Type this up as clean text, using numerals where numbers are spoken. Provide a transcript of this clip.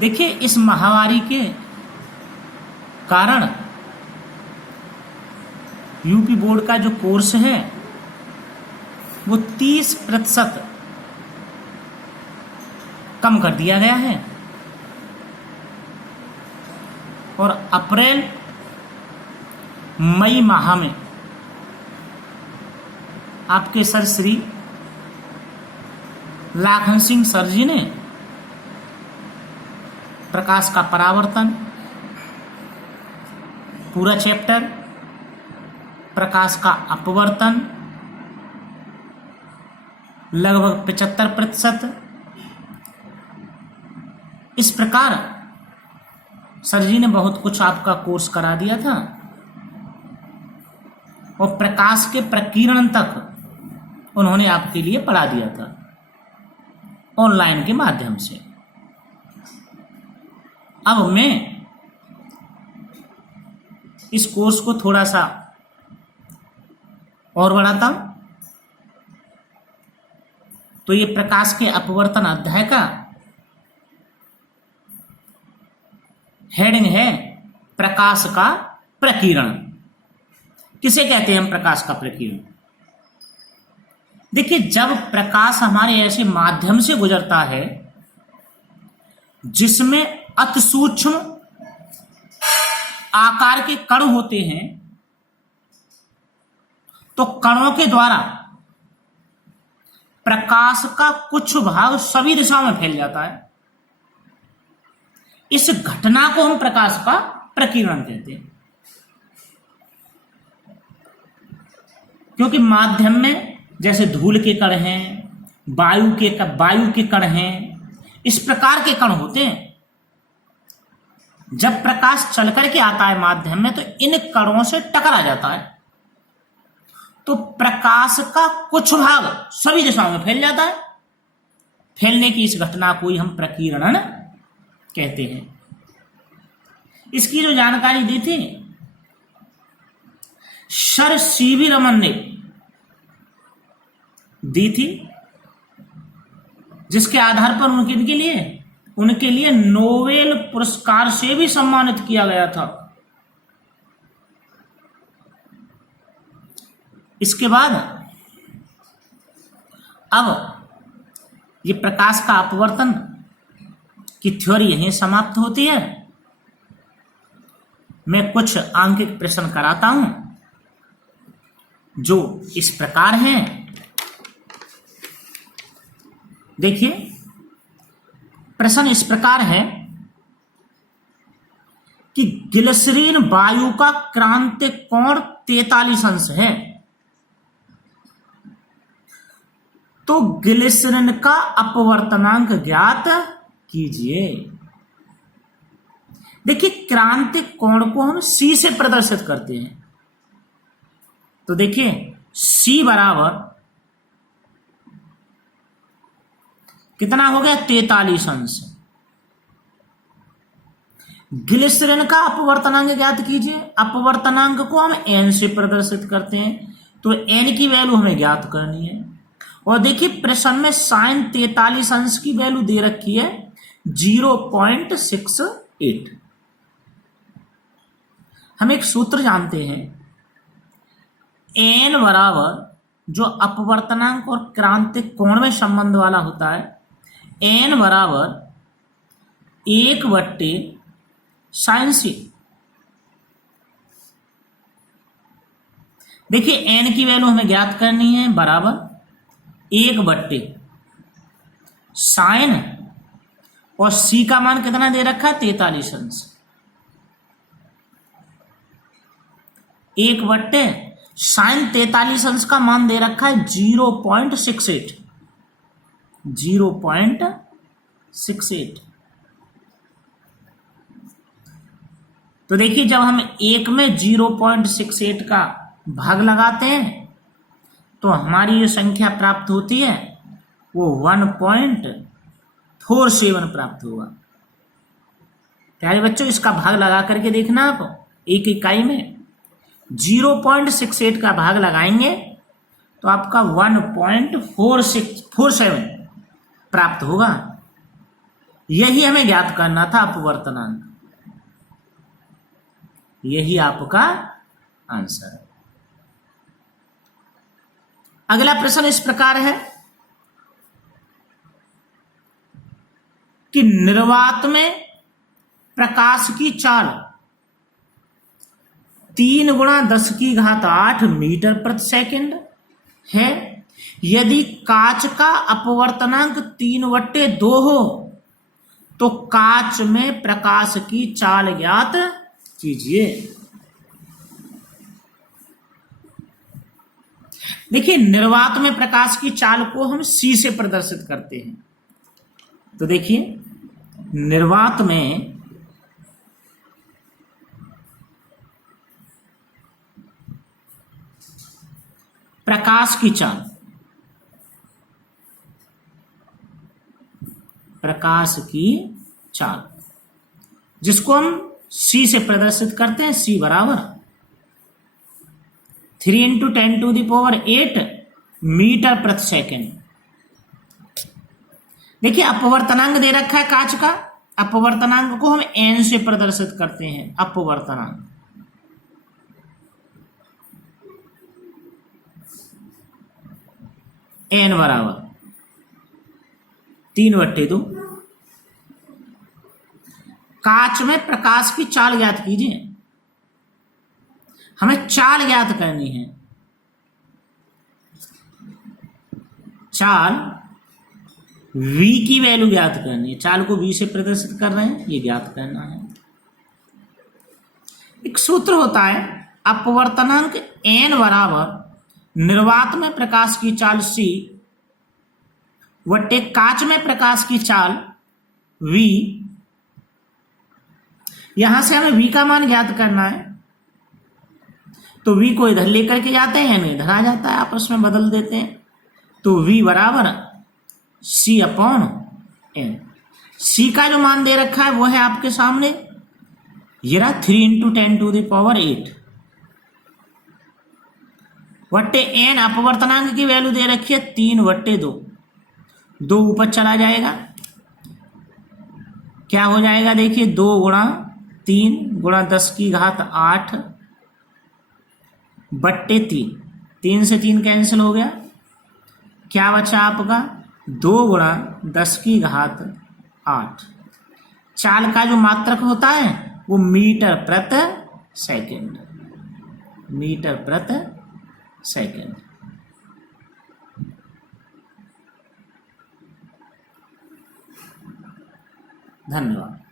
देखिए, इस महामारी के कारण यूपी बोर्ड का जो कोर्स है वो 30% कम कर दिया गया है और अप्रैल मई माह में आपके सर श्री लाखन सिंह सर जी ने प्रकाश का परावर्तन, पूरा चैप्टर, प्रकाश का अपवर्तन लगभग 75%, इस प्रकार सर जी ने बहुत कुछ आपका कोर्स करा दिया था और प्रकाश के प्रकीर्णन तक उन्होंने आपके लिए पढ़ा दिया था ऑनलाइन के माध्यम से। अब मैं इस कोर्स को थोड़ा सा और बढ़ाता हूं, तो ये प्रकाश के अपवर्तन अध्याय का हेडिंग है प्रकाश का प्रकीर्णन। किसे कहते हैं हम प्रकाश का प्रकीर्णन? देखिए, जब प्रकाश हमारे ऐसे माध्यम से गुजरता है जिसमें अति सूक्ष्म आकार के कण होते हैं, तो कणों के द्वारा प्रकाश का कुछ भाग सभी दिशाओं में फैल जाता है। इस घटना को हम प्रकाश का प्रकीर्णन कहते हैं, क्योंकि माध्यम में जैसे धूल के कण हैं, वायु के कण हैं, इस प्रकार के कण होते हैं। जब प्रकाश चल करके आता है माध्यम में तो इन कणों से टकरा जाता है, तो प्रकाश का कुछ भाग सभी दिशाओं में फैल जाता है। फैलने की इस घटना को ही हम प्रकीर्णन कहते हैं। इसकी जो जानकारी दी थी सर सीवी रमन ने दी थी, जिसके आधार पर उनके लिए नोबेल पुरस्कार से भी सम्मानित किया गया था। इसके बाद अब ये प्रकाश का अपवर्तन की थ्योरी यहीं समाप्त होती है। मैं कुछ आंकिक प्रश्न कराता हूं जो इस प्रकार हैं। देखिए, प्रश्न इस प्रकार है कि ग्लिसरीन वायु का क्रांतिक कोण 43 अंश है, तो ग्लिसरीन का अपवर्तनांक ज्ञात कीजिए। देखिए, क्रांतिक कोण को हम C से प्रदर्शित करते हैं, तो देखिए C बराबर कितना हो गया? 43 अंश। ग्लिसरीन का अपवर्तनांक ज्ञात कीजिए। अपवर्तनांक को हम n से प्रदर्शित करते हैं, तो n की वैल्यू हमें ज्ञात करनी है। और देखिए, प्रश्न में sin 43 अंश की वैल्यू दे रखी है 0.68। हम एक सूत्र जानते हैं, n बराबर जो अपवर्तनांक और क्रांतिक कोण में संबंध वाला होता है, n बराबर 1/sin c। देखिए, n की वैल्यू हमें ज्ञात करनी है, बराबर 1/sin और c का मान कितना दे रखा है? 43 अंश। 1/sin 43 अंश का मान दे रखा है 0.68। 0.68। तो देखिए, जब हम एक में 0.68 का भाग लगाते हैं तो हमारी जो संख्या प्राप्त होती है वो 1.47 प्राप्त होगा। प्यारे बच्चों, इसका भाग लगा करके देखना आप, एक इकाई में 0.68 का भाग लगाएंगे तो आपका 1.47 प्राप्त होगा। यही हमें ज्ञात करना था अपवर्तनांक। यही आपका आंसर है। अगला प्रश्न इस प्रकार है कि निर्वात में प्रकाश की चाल 3 × 10⁸ मीटर प्रति सेकंड है। यदि कांच का अपवर्तनांक 3/2 हो तो कांच में प्रकाश की चाल ज्ञात कीजिए। देखिए, निर्वात में प्रकाश की चाल को हम C से प्रदर्शित करते हैं। तो देखिए, निर्वात में प्रकाश की चाल, प्रकाश की चाल जिसको हम C से प्रदर्शित करते हैं, C बराबर 3 × 10⁸ मीटर प्रति सेकंड। देखिए, अपवर्तनांक दे रखा है कांच का, अपवर्तनांक को हम n से प्रदर्शित करते हैं। अपवर्तनांक n बराबर 3/2। कांच में प्रकाश की चाल ज्ञात कीजिए। हमें चाल ज्ञात करनी है। चाल v की वैल्यू ज्ञात करनी है। चाल को v से प्रदर्शित कर रहे हैं, ये ज्ञात करना है। एक सूत्र होता है, अपवर्तनांक n बराबर निर्वात में प्रकाश की चाल c वट्टे कांच में प्रकाश की चाल v। यहां से हमें v का मान ज्ञात करना है, तो v को इधर लेकर के जाते हैं, n इधर आ जाता है, आपस में बदल देते हैं। तो v बराबर C/n। C का जो मान दे रखा है वो है आपके सामने, ये रहा 3 × 10⁸ वट्टे n। अपवर्तनांक की वैल्यू दे रखी है 3/2। 2 ऊपर चला जाएगा, क्या हो जाएगा? देखिए, 2 × 3 × 10⁸ बट्टे 3। 3 से 3 कैंसिल हो गया, क्या बचा आपका? 2 × 10⁸। चाल का जो मात्रक होता है वो मीटर प्रति सेकंड, मीटर प्रति सेकंड। धन्यवाद।